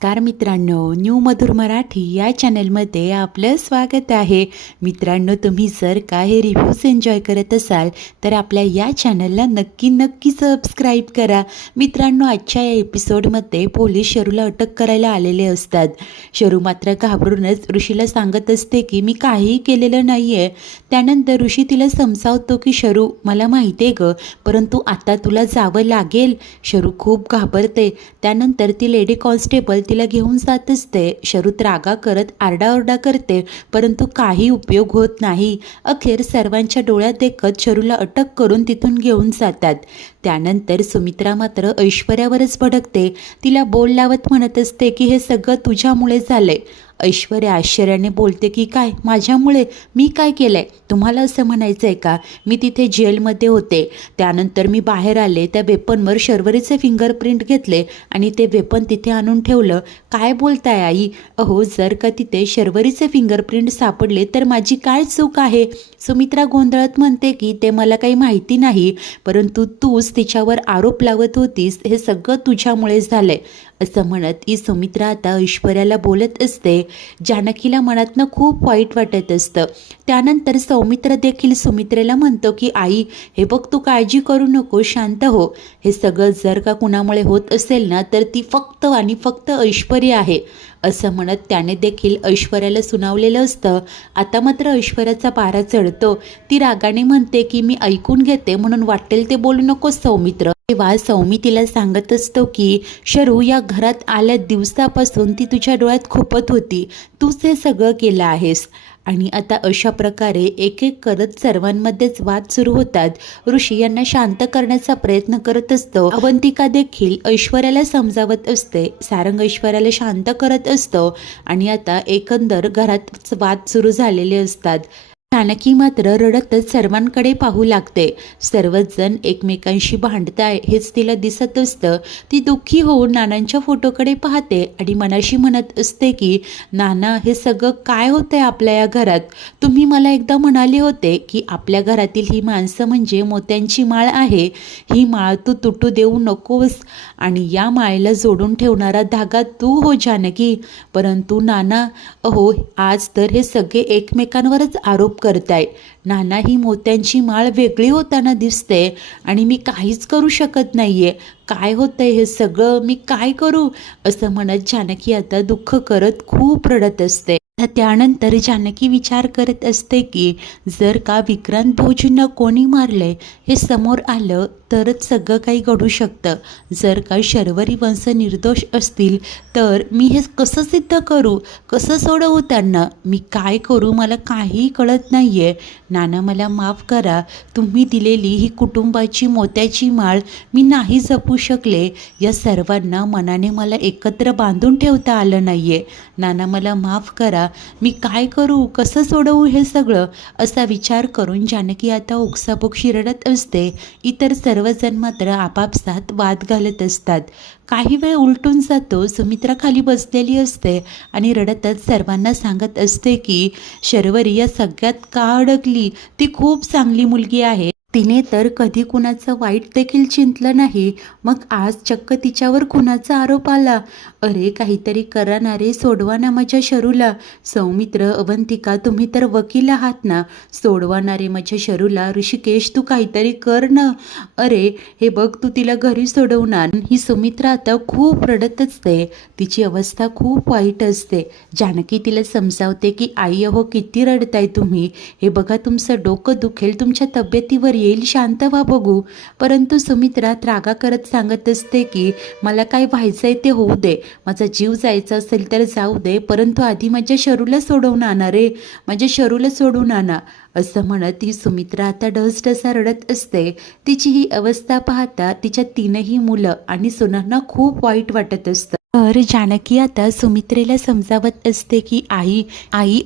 नमस्कार मित्रांनो, न्यू मधुर मराठी या चॅनलमध्ये आपलं स्वागत आहे. मित्रांनो, तुम्ही जर का हे रिव्ह्यूज एन्जॉय करत असाल तर आपल्या या चॅनलला नक्की सबस्क्राईब करा. मित्रांनो, आजच्या या एपिसोडमध्ये पोलीस शरूला अटक करायला आलेले असतात. शरू मात्र घाबरूनच ऋषीला सांगत असते की मी काहीही केलेलं नाही आहे. त्यानंतर ऋषी तिला समजावतो की शरू, मला माहिती आहे गं, परंतु आता तुला जावं लागेल. शरू खूप घाबरते. त्यानंतर ती लेडी कॉन्स्टेबल तिला घेऊन जात असते. शरू रागा करत आरडाओरडा करते, परंतु काही उपयोग होत नाही. अखेर सर्वांच्या डोळ्यात देखत शरूला अटक करून तिथून घेऊन जातात. त्यानंतर सुमित्रा मात्र ऐश्वर्यावरच भडकते. तिला बोल लावत म्हणत असते की हे सगळं तुझ्यामुळे झालंय. ऐश्वर्या आश्चर्याने बोलते की काय, माझ्यामुळे? मी काय केलंय? तुम्हाला असं म्हणायचं आहे का? मी तिथे जेलमध्ये होते, त्यानंतर मी बाहेर आले, त्या वेपनवर शर्वरीचे फिंगरप्रिंट घेतले आणि ते वेपन तिथे आणून ठेवलं. काय बोलताय आई? अहो, जर का तिथे शर्वरीचे फिंगरप्रिंट सापडले तर माझी काय चूक आहे? सुमित्रा गोंधळत म्हणते की ते मला काही माहिती नाही, परंतु तूच तिच्यावर आरोप लावत होतीस, हे सगळं तुझ्यामुळे झालंय. असं म्हणत ही सुमित्रा आता ऐश्वर्याला बोलत असते. जानकीला मनातनं खूप वाईट वाटत असतं. त्यानंतर सौमित्र देखील सुमित्रेला म्हणतो की आई, हे बघ, तू काळजी करू नको, शांत हो. हे सगळं जर का कुणामुळे होत असेल ना तर ती फक्त आणि फक्त ऐश्वर्या आहे. असं म्हणत त्याने देखील ऐश्वर्याला सुनावलेलं असतं. आता मात्र ऐश्वर्याचा पारा चढतो. ती रागाने म्हणते की मी ऐकून घेते, म्हणून वाटेल ते बोलू नकोस सौमित्र. तेव्हा सौमी तिला सांगत असतो की शरू, या घरात आल्या दिवसापासून ती तुझ्या डोळ्यात खुपत होती. तूच हे सगळं केलं आहेस. आणि आता अशा प्रकारे एक एक करत सर्वांमध्येच वाद सुरू होतात. ऋषी यांना शांत करण्याचा प्रयत्न करत असतो. अवंतिका देखील ऐश्वर्याला समजावत असते. सारंग ऐश्वर्याला शांत करत असतो. आणि आता एकंदर घरात वाद सुरू झालेले असतात. जानकी मात्र रडतच सर्वांकडे पाहू लागते. सर्वच जण एकमेकांशी भांडताय हेच तिला दिसत असतं. ती दुःखी होऊन नानांच्या फोटोकडे पाहते आणि मनाशी म्हणत असते की नाना, हे सगळं काय होतंय आपल्या या घरात? तुम्ही मला एकदा म्हणाले होते की आपल्या घरातील ही माणसं म्हणजे मोत्यांची माळ आहे. ही माळ तू तुटू देऊ नकोस आणि या माळेला जोडून ठेवणारा धागा तू हो जानकी. परंतु नाना, अहो, आज तर हे सगळे एकमेकांवरच आरोप करताय. नाना, ही मोत्यांची माळ वेगळी होताना दिसते आणि मी काहीच करू शकत नाहीये. काय होतंय हे सगळं? मी काय करू? असं म्हणत जानकी आता दुःख करत खूप रडत असते. त्यानंतर जानकी विचार करत असते की जर का विक्रांत भाऊजींना कोणी मारलंय हे समोर आलं तरच सगळं काही घडू शकतं. जर का शर्वरी वंश निर्दोष असतील तर मी हे कसं सिद्ध करू? कसं सोडवू त्यांना? मी काय करू? मला काही कळत नाही आहे. नाना, मला माफ करा. तुम्ही दिलेली ही कुटुंबाची मोत्याची माळ मी नाही जपू शकले. या सर्वांना मनाने मला एकत्र बांधून ठेवता आलं नाही आहे. नाना, मला माफ करा. मी काय करू? कसं सोडवू हे सगळं? असा विचार करून जानकी आता ओक्साबोक्शी रडत असते. इतर सर्वजण मात्र आपापसात वाद घालत असतात. काही वेळ उलटून जातो. सुमित्रा खाली बसलेली असते आणि रडतच सर्वांना सांगत असते की शर्वरी या सगळ्यात का अडकली? ती खूप चांगली मुलगी आहे. तिने तर कधी कुणाचं वाईट देखील चिंतलं नाही, मग आज चक्क तिच्यावर कुणाचा आरोप आला? अरे, काहीतरी करा ना रे, सोडवा ना माझ्या शरूला. सौमित्र, अवंतिका, तुम्ही तर वकील आहात ना, सोडवा ना रे माझ्या शरूला. ऋषिकेश, तू काहीतरी कर ना. अरे, हे बघ, तू तिला घरी सोडवणार. ही सुमित्रा आता खूप रडत असते. तिची अवस्था खूप वाईट असते. जानकी तिला समजावते की आई, अहो, किती रडताय तुम्ही? हे बघा, तुमचं डोकं दुखेल, तुमच्या तब्येतीवर येईल, शांत व्हा बघू. परंतु सुमित्रा रागा करत सांगत असते की मला काय व्हायचंय ते होऊ दे. माझा जीव जायचा असेल तर जाऊ दे, परंतु आधी माझ्या शरूला सोडवून आणा रे, माझ्या शरूला सोडून आणा. असं म्हणत ही सुमित्रा आता ढसढसा रडत असते. तिची ही अवस्था पाहता तिच्या तीनही मुलं आणि सुनांना खूप वाईट वाटत असतं. तर जानकी आता सुमित्रेला समजावत असते की आई,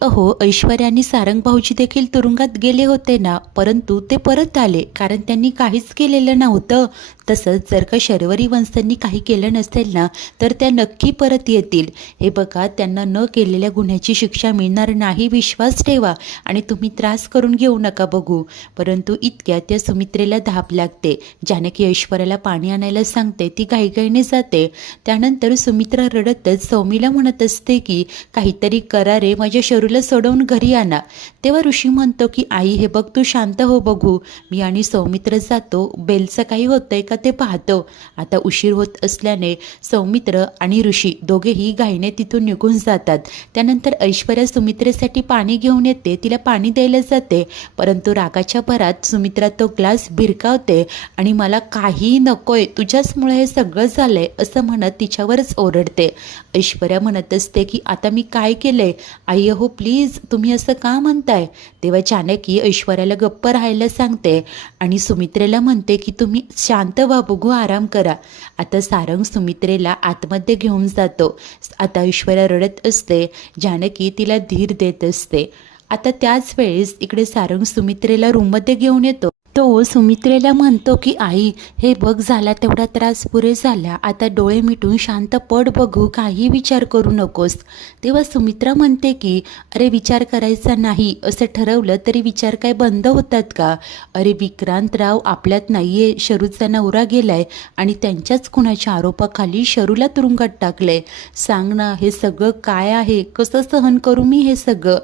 अहो, ऐश्वर्या आणि सारंग भाऊजी देखील तुरुंगात गेले होते ना, परंतु ते परत आले कारण त्यांनी काहीच केलेलं नव्हतं. तसंच जर का शर्वरी वंशांनी काही केलं नसेल ना तर त्या नक्की परत येतील. हे बघा, त्यांना न केलेल्या गुन्ह्याची शिक्षा मिळणार नाही, विश्वास ठेवा आणि तुम्ही त्रास करून घेऊ नका बघू. परंतु इतक्यात त्या सुमित्रेला धाप लागते. जानकी ऐश्वर्याला पाणी आणायला सांगते. ती घाईघाईने जाते. त्यानंतर सौमित्र रडतच सौमीला म्हणत असते की काहीतरी करा रे, माझ्या शरूला सोडवून घरी आणा. तेव्हा ऋषी म्हणतो की आई हे बघ, तू शांत हो, बघू. मी आणि सौमित्र जातो, बेलचं काही होतंय का ते पाहतो. आता उशीर होत असल्याने सौमित्र आणि ऋषी दोघेही घाईने तिथून निघून जातात. त्यानंतर ऐश्वर्या सुमित्रेसाठी पाणी घेऊन येते, तिला पाणी द्यायला जाते, परंतु रागाच्या भरात सुमित्रा तो ग्लास भिरकावते आणि मला काही नकोय, तुझ्याचमुळे हे सगळं झालंय असं म्हणत तिच्यावरच ओरडते. ऐश्वर्या म्हणत असते की आता मी काय केलंय आई, हो प्लीज तुम्ही असं का म्हणताय. तेव्हा जानकी ऐश्वर्याला गप्प राहायला सांगते आणि सुमित्रेला म्हणते की तुम्ही शांत व्हा, बघू आराम करा. आता सारंग सुमित्रेला आतमध्ये घेऊन जातो. आता ऐश्वर्या रडत असते, जानकी तिला धीर देत असते. आता त्याच वेळेस इकडे सारंग सुमित्रेला रूममध्ये घेऊन येतो. तो सुमित्रेला म्हणतो की आई हे बघ, झाला तेवढा त्रास पुरे झाला, आता डोळे मिटून शांत पड, बघू, काही विचार करू नकोस. तेव्हा सुमित्रा म्हणते की अरे विचार करायचा नाही, असं ठरवलं तरी विचार काय बंद होतात का. अरे विक्रांतराव आपल्यात नाही आहे, शरूचा नवरा गेलाय आणि त्यांच्याच खुनाच्या आरोपाखाली शरूला तुरुंगात टाकलंय. सांग ना हे सगळं काय आहे, कसं सहन करू मी हे सगळं.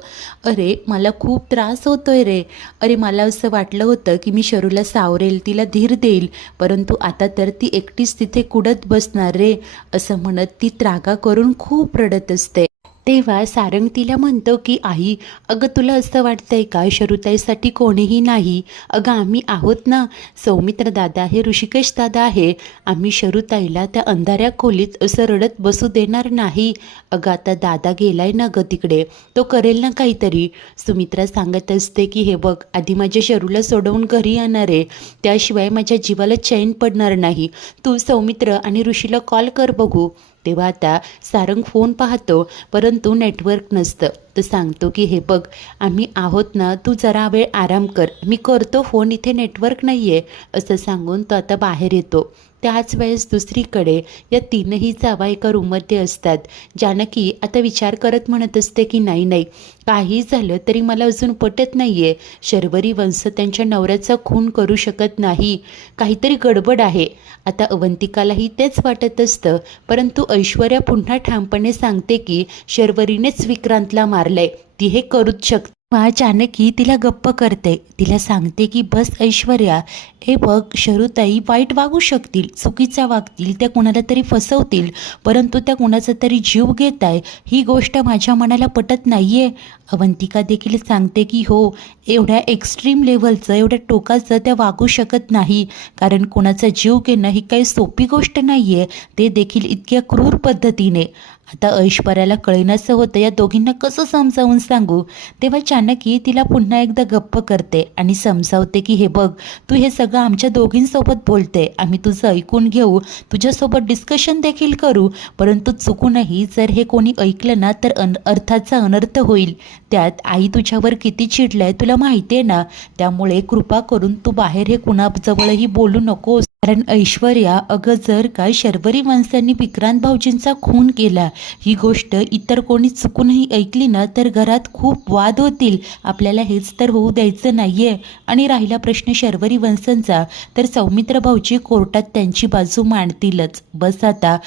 अरे मला खूप त्रास होतोय रे. अरे मला असं वाटलं होतं की मी शरूला सावरेल, तिला धीर देईल, परंतु आता तर ती एकटीच तिथे कुडत बसणार रे, असं म्हणत ती त्रागा करून खूप रडत असते. तेव्हा सारंग तिला म्हणतो की आई अगं तुला असं वाटतंय का शरूताईसाठी कोणीही नाही. अगं आम्ही आहोत ना, सौमित्र दादा आहे, ऋषिकेश दादा आहे, आम्ही शरूताईला त्या अंधाऱ्या खोलीत असं रडत बसू देणार नाही. अगं आता दादा गेलाय ना गं तिकडे, तो करेल ना काहीतरी. सुमित्रा सांगत असते की हे बघ, आधी माझ्या शरूला सोडवून घरी येणार आहे, त्याशिवाय माझ्या जीवाला चैन पडणार नाही. तू सौमित्र आणि ऋषीला कॉल कर बघू. तेव्हा आता सारंग फोन पाहतो, परंतु नेटवर्क नसतं. तो सांगतो की हे बघ आम्ही आहोत ना, तू जरा वेळ आराम कर, मी करतो फोन, इथे नेटवर्क नाही आहे, असं सांगून तो आता बाहेर येतो. त्याच वेळेस दुसरीकडे या तीनही जावा एका रूममध्ये असतात. जानकी आता विचार करत म्हणत असते की नाही नाही, काही झालं तरी मला अजून पटत नाही आहे, शर्वरी वंश त्यांच्या नवऱ्याचा खून करू शकत नाही, काहीतरी गडबड आहे. आता अवंतिकालाही तेच वाटत असतं, परंतु ऐश्वर्या पुन्हा ठामपणे सांगते की शर्वरीनेच विक्रांतला मारलंय, ती हे करूच शकते. जानकी तिला गप्प करते, तिला सांगते की बस ऐश्वर्या, हे बघ शरूताई वाईट वागू शकतील, चुकीच्या वागतील, त्या कुणाला तरी फसवतील, परंतु त्या कुणाचा तरी जीव घेत आहे, ही गोष्ट माझ्या मनाला पटत नाही आहे. अवंतिका देखील सांगते की हो, एवढ्या एक्स्ट्रीम लेव्हलचं, एवढ्या टोकाचं त्या वागू शकत नाही, कारण कुणाचा जीव घेणं ही काही सोपी गोष्ट नाही आहे, ते देखील इतक्या क्रूर पद्धतीने. आता ऐश्वर्याला कळेनासं होतं या दोघींना कसं समजावून सांगू. तेव्हा जानकी तिला पुन्हा एकदा गप्प करते आणि समजावते की हे बघ, तू हे सगळं आमच्या दोघींसोबत बोलते, आम्ही तुझं ऐकून घेऊ, तुझ्यासोबत डिस्कशन देखील करू, परंतु चुकूनही जर हे कोणी ऐकलं ना तर अर्थाचा अनर्थ होईल. त्यात आई तुझ्यावर किती चिडलाय तुला माहिती आहे ना, त्यामुळे कृपा करून तू बाहेर हे कुणाजवळही बोलू नकोस. कारण ऐश्वर्या अगं, जर का शर्वरी वंशांनी विक्रांत भाऊजींचा खून केला, ही गोष्ट इतर कोणी चुकूनही ऐकली ना तर घरात खूप वाद होतील, आपल्याला हेच तर होऊ द्यायचं नाहीये. आणि राहिला प्रश्न शर्वरी वंशांचा, तर सौमित्र भाऊजी कोर्टात त्यांची बाजू मांडतीलच. बस आता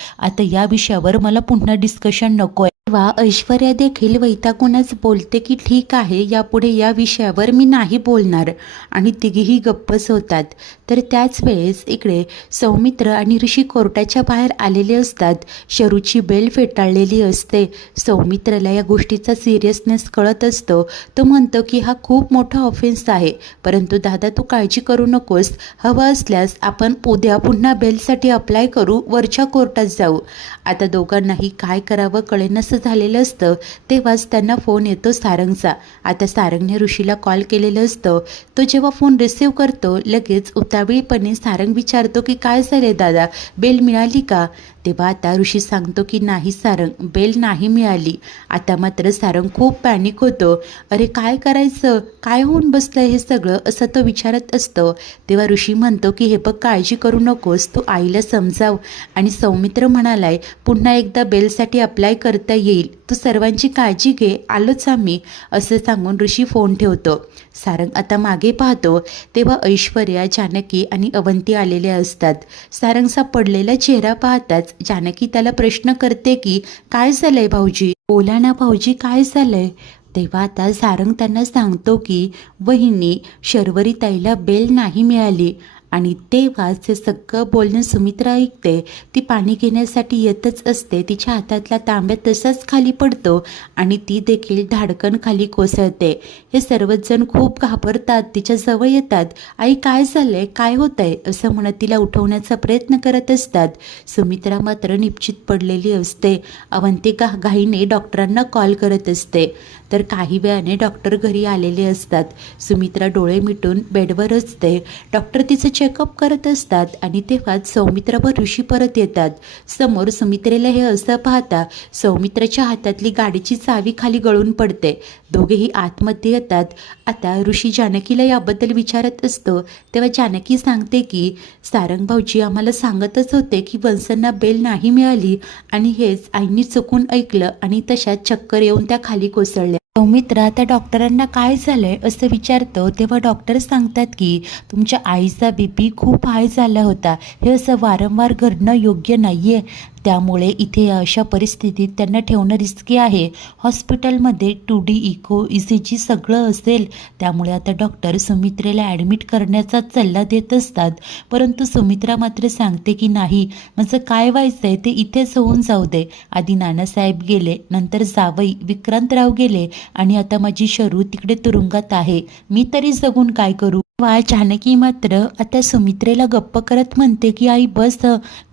या विषयावर मला पुन्हा डिस्कशन नको आहे. तेव्हा ऐश्वर्या देखील वैतागूनच बोलते की ठीक आहे, यापुढे या विषयावर मी नाही बोलणार, आणि तिघीही गप्पच होतात. तर त्याच वेळेस इकडे सौमित्र आणि ऋषी कोर्टाच्या बाहेर आलेले असतात. शरूची बेल फेटाळलेली असते. सौमित्रला या गोष्टीचा सिरियसनेस कळत असतो. तो म्हणतो की हा खूप मोठा ऑफेन्स आहे, परंतु दादा तू काळजी करू नकोस, हवं असल्यास आपण उद्या पुन्हा बेलसाठी अप्लाय करू, वरच्या कोर्टात जाऊ. आता दोघांनाही काय करावं कळेनासं झालेलं असतं. तेव्हाच त्यांना फोन येतो सारंगचा. आता सारंगने ऋषीला कॉल केलेलं असतं. तो जेव्हा फोन रिसीव करतो, लगेच उतावीळपणे सारंग विचारतो की काय झाले दादा, बेल मिळाली का. तेव्हा आता ऋषी सांगतो की नाही सारंग, बेल नाही मिळाली. आता मात्र सारंग खूप पॅनिक होतो. अरे काय करायचं, काय होऊन बसलंय हे सगळं, असं तो विचारत असतो. तेव्हा ऋषी म्हणतो की हे बघ, काळजी करू नकोस, तू आईला समजाव. आणि सौमित्र म्हणालाय पुन्हा एकदा बेलसाठी अप्लाय करता येईल, तू सर्वांची काळजी घे, आलोच आम्ही, असं सांगून ऋषी फोन ठेवतो. सारंग आता मागे पाहतो तेव्हा ऐश्वर्या, जानकी आणि अवंती आलेले असतात. सारंगचा पडलेला चेहरा पाहताच जानकी त्याला प्रश्न करते की काय झालंय भाऊजी, बोला ना भाऊजी, काय झालंय. तेव्हा आता सारंग त्यांना सांगतो की वहिनी, शर्वरी ताईला बेल नाही मिळाली. आणि तेव्हाच हे सगळं बोलणं सुमित्रा ऐकते. ती पाणी घेण्यासाठी येतच असते, तिच्या हातातला तांब्या तसाच खाली पडतो आणि ती देखील धाडकन खाली कोसळते. हे सर्वच जण खूप घाबरतात, तिच्या जवळ येतात. आई काय झालंय, काय होतंय असं म्हणत तिला उठवण्याचा प्रयत्न करत असतात. सुमित्रा मात्र निश्चित पडलेली असते. अवंतिका घाईने डॉक्टरांना कॉल करत असते. तर काही वेळाने डॉक्टर घरी आलेले असतात. सुमित्रा डोळे मिटून बेडवर असते. डॉक्टर तिचं चेकअप करत असतात आणि तेव्हाच सौमित्रा व ऋषी परत येतात. समोर सुमित्रेला हे असं पाहता सौमित्राच्या हातातली गाडीची चावी खाली गळून पडते. दोघेही आतमध्ये येतात. आता ऋषी जानकीला याबद्दल विचारत असतो तेव्हा जानकी सांगते की सारंग भाऊजी आम्हाला सांगतच होते की वंसांना बेल नाही मिळाली आणि हेच आईंनी चुकून ऐकलं आणि तशात चक्कर येऊन त्या खाली कोसळल्या. सौमित्रा त्या डॉक्टरांना काय झालंय असं विचारतो तेव्हा डॉक्टर सांगतात की तुमच्या आईचा BP खूप हाय झाला होता. हे असं वारंवार घडणं योग्य नाही आहे, त्यामुळे इथे अशा परिस्थितीत त्यांना ठेवणं रिस्की आहे. हॉस्पिटलमध्ये 2D इको ECG सगळं असेल, त्यामुळे आता डॉक्टर सुमित्रेला ॲडमिट करण्याचा सल्ला देत असतात. परंतु सुमित्रा मात्र सांगते की नाही, माझं काय व्हायचं आहे ते इथेच होऊन जाऊ दे. आधी नानासाहेब गेले, नंतर जावई विक्रांतराव गेले आणि आता माझी शरू तिकडे तुरुंगात आहे. मी तरी जगून काय करू. जानकी मात्र आता सुमित्रेला गप्प करत म्हणते की आई बस,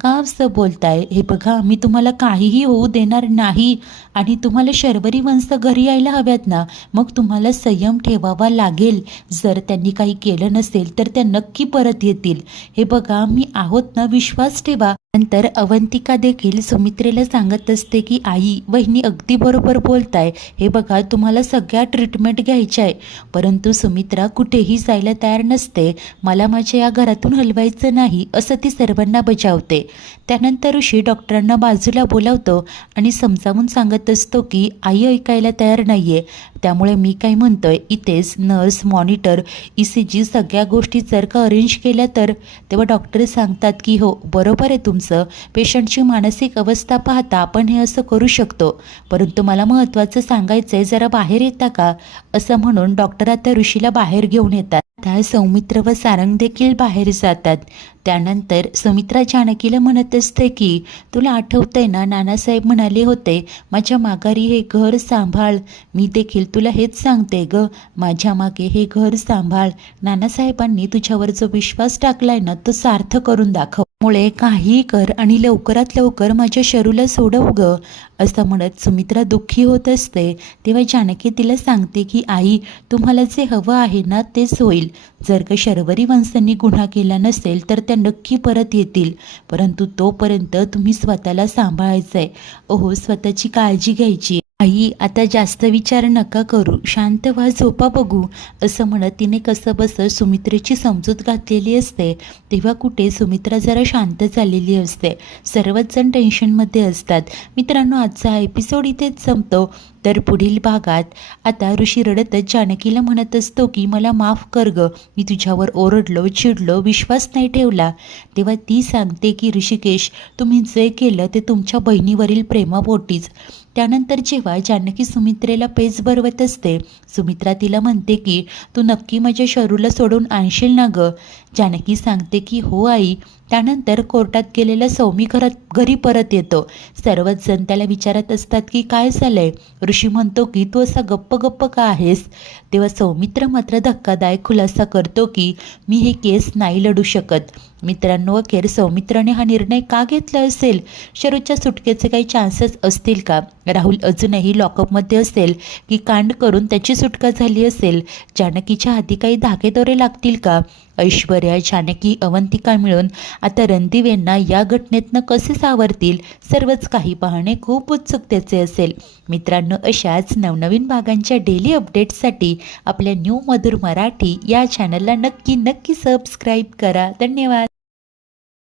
का असं बोलताय. हे बघा, मी तुम्हाला काहीही होऊ देणार नाही आणि तुम्हाला शर्वरी वंश घरी यायला हव्यात ना, मग तुम्हाला संयम ठेवावा लागेल. जर त्यांनी काही केलं नसेल तर त्या नक्की परत येतील. हे बघा, मी आहोत ना, विश्वास ठेवा. नंतर अवंतिका देखील सुमित्रेला सांगत असते की आई, वहिनी अगदी बरोबर बोलताय. हे बघा, तुम्हाला सगळ्या ट्रीटमेंट घ्यायच्या आहे. परंतु सुमित्रा कुठेही जायला तयार नसते. मला माझ्या या घरातून हलवायचं नाही असं ती सर्वांना बजावते. त्यानंतर ऋषी डॉक्टरांना बाजूला बोलावतो आणि समजावून सांगत असतो की आई ऐकायला तयार नाहीये, त्यामुळे मी काय म्हणतोय, इथेच नर्स, मॉनिटर, ECG सगळ्या गोष्टी जर का अरेंज केल्या तर. तेव्हा डॉक्टर सांगतात की हो बरोबर आहे तुमचं, पेशंटची मानसिक अवस्था पाहता आपण हे असं करू शकतो. परंतु मला महत्त्वाचं सांगायचं आहे, जरा बाहेर येता का, असं म्हणून डॉक्टर आता ऋषीला बाहेर घेऊन येतात. आता सौमित्र व सारंग देखील बाहेर जातात. त्यानंतर सुमित्रा जानकीला म्हणत असते की तुला आठवतंय ना, नानासाहेब म्हणाले होते माझ्या माघारी हे घर सांभाळ. मी देखील तुला हेच सांगते ग, माझ्या मागे हे घर सांभाळ. नानासाहेबांनी तुझ्यावर जो विश्वास टाकलाय ना, तो सार्थ करून दाखव. मुळे काही कर आणि लवकरात लवकर माझ्या शरूला सोडव ग, असं म्हणत सुमित्रा दुःखी होत असते. तेव्हा जानकी तिला सांगते की आई, तुम्हाला जे हवं आहे ना तेच होईल. जर का शर्वरी वंशांनी गुन्हा केला नसेल तर त्या नक्की परत येतील. परंतु तोपर्यंत तुम्ही स्वतःला सांभाळायचंय. ओहो, स्वतःची काळजी घ्यायची. आई, आता जास्त विचार नका करू, शांत व्हा, झोपा बघू, असं म्हणत तिने कसं बसं सुमित्रेची समजूत घातलेली असते. तेव्हा कुठे सुमित्रा जरा शांत झालेली असते. सर्वच जण टेन्शनमध्ये असतात. मित्रांनो, आजचा हा एपिसोड इथेच संपतो. तर पुढील भागात आता ऋषी रडतच जानकीला म्हणत असतो की मला माफ कर ग, मी तुझ्यावर ओरडलो, चिडलो, विश्वास नाही ठेवला. तेव्हा ती सांगते की ऋषिकेश, तुम्ही जे केलं ते तुमच्या बहिणीवरील प्रेमापोटीच. त्यानंतर जेव्हा जानकी सुमित्रेला पेज भरवत असते, सुमित्रा तिला म्हणते की तू नक्की माझ्या शरूला सोडून आणशील ना ग. जानकी सांगते की हो आई. त्यानंतर कोर्टात गेलेला सौमी घरी परत येतो. सर्वच जण त्याला विचारत असतात की काय झालंय. ऋषी म्हणतो की तू असा गप्प गप्प का आहेस. तेव्हा सौमित्र मात्र धक्कादायक खुलासा करतो की मी हे केस नाही लढू शकत. मित्रांनो, अखेर सौमित्राने हा निर्णय का घेतला असेल. शरूच्या सुटकेचे काही चान्सेस असतील का. राहुल अजूनही लॉकअपमध्ये असेल की कांड करून त्याची सुटका झाली असेल. जानकीच्या हाती काही धागेदोरे लागतील का. ऐश्वर्या, जानकी, अवंतिका मिळून आता रणदिवेंना या घटनेतनं कसे सावरतील, सर्वच काही पाहणे खूप उत्सुकतेचे असेल. मित्रांनो, अशाच नवनवीन भागांच्या डेली अपडेट्ससाठी आपल्या न्यू मधुर मराठी या चॅनलला नक्की सबस्क्राईब करा. धन्यवाद.